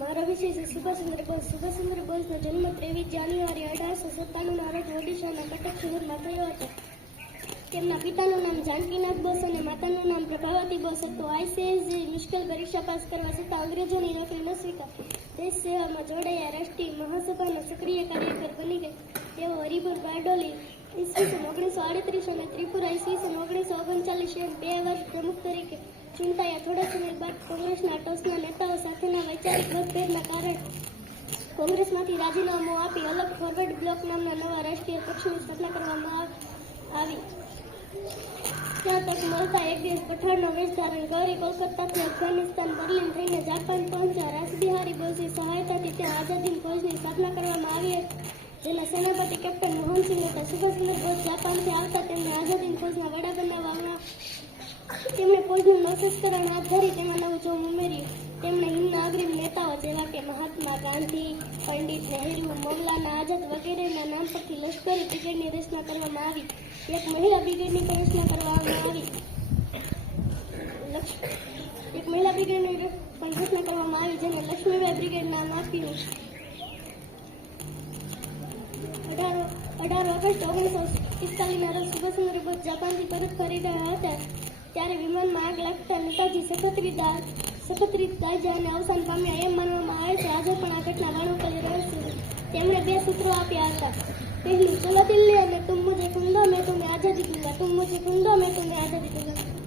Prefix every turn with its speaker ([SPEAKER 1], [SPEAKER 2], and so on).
[SPEAKER 1] મારો વિષય છે સુભાષચંદ્ર બોઝ, સુભાષચંદ્ર બોઝનો જન્મ ત્રેવીસ જાન્યુઆરી અઢારસો સત્તાણુંના રોજ ઓડિશાના કટક શહેરમાં થયો હતો. તેમના પિતાનું નામ જાનકીનાથ બોઝ અને માતાનું નામ પ્રભાવતી બોઝ હતું. આઈસીએસ જેવી મુશ્કેલ પરીક્ષા પાસ કરવા છતાં અંગ્રેજોની નોકરી ન સ્વીકાર દેશ સેવામાં જોડાયા રાષ્ટ્રીય મહાસભાના સક્રિય કાર્યકર બની ગયા તેઓ હરિભર બારડોલી, ઈસવીસન ઓગણીસો આડત્રીસ અને ત્રિપુરા ઈસવીસન ઓગણીસો ઓગણચાલીસ એમ બે વર્ષ પ્રમુખ તરીકે ચૂંટાયા થોડા સમય બાદ કોંગ્રેસના ટોચના નેતાઓ સાથેના વૈચારિક મતભેદના કારણે કોંગ્રેસમાંથી રાજીનામું આપી અલગ ફોરવર્ડ બ્લોક નામના નવા રાષ્ટ્રીય પક્ષની સ્થાપના કરવામાં આવી ત્યાં તક મળતા એક દિવસ પઠાણનો વેશ ધારણ કરી કોલકાતાથી અફઘાનિસ્તાન, બર્લિન થઈને જાપાન પહોંચ્યા. રાસબિહારી બોઝની સહાયતાથી ત્યાં આઝાદીન ફોજની સ્થાપના કરવામાં આવી જેના સેનાપતિ કેપ્ટન મોહનસિંહ હતા સુભાષચંદ્ર બોઝ જાપાનથી આવતા તેમને આઝાદીન ફોજના વડા બનાવવામાં ફૌજનું નવસંસ્કરણ હાથ ધરી તેમાં નવું જોમ ઉમેર્યું. તેમણે હિંદના અગ્રીમ નેતાઓ જેવા કે મહાત્મા ગાંધી, પંડિત નહેરુ, મૌલાના આઝાદ વગેરેના નામ પરથી લશ્કરી બ્રિગેડની રચના કરવામાં આવી. એક મહિલા બ્રિગેડની પણ રચના કરવામાં આવી. એક મહિલા બ્રિગેડની પણ રચના કરવામાં આવી જેને લક્ષ્મીબાઈ બ્રિગેડ નામ આપ્યું અઢાર અઢાર ઓગસ્ટ ઓગણીસો પિસ્તાલીસના રોજ સુભાષચંદ્ર બોઝ જાપાનથી પરત ફરી રહ્યા હતા. ત્યારે વિમાનમાં આગ લાગતા નેતાજી સખત સખત રીતે જાને અવસાન પામ્યા એમ માનવામાં આવે છે. આજે પણ આ ઘટના વાણુકલી રહે છે. તેમણે બે સૂત્રો આપ્યા હતા. પહેલું ચલો દિલ્હી અને તુમ મુજે કુંડો મેં તમને આઝાદી દિલ્લા તુમ મુજે કુંડો મેં તમને આઝાદી દિલ્લા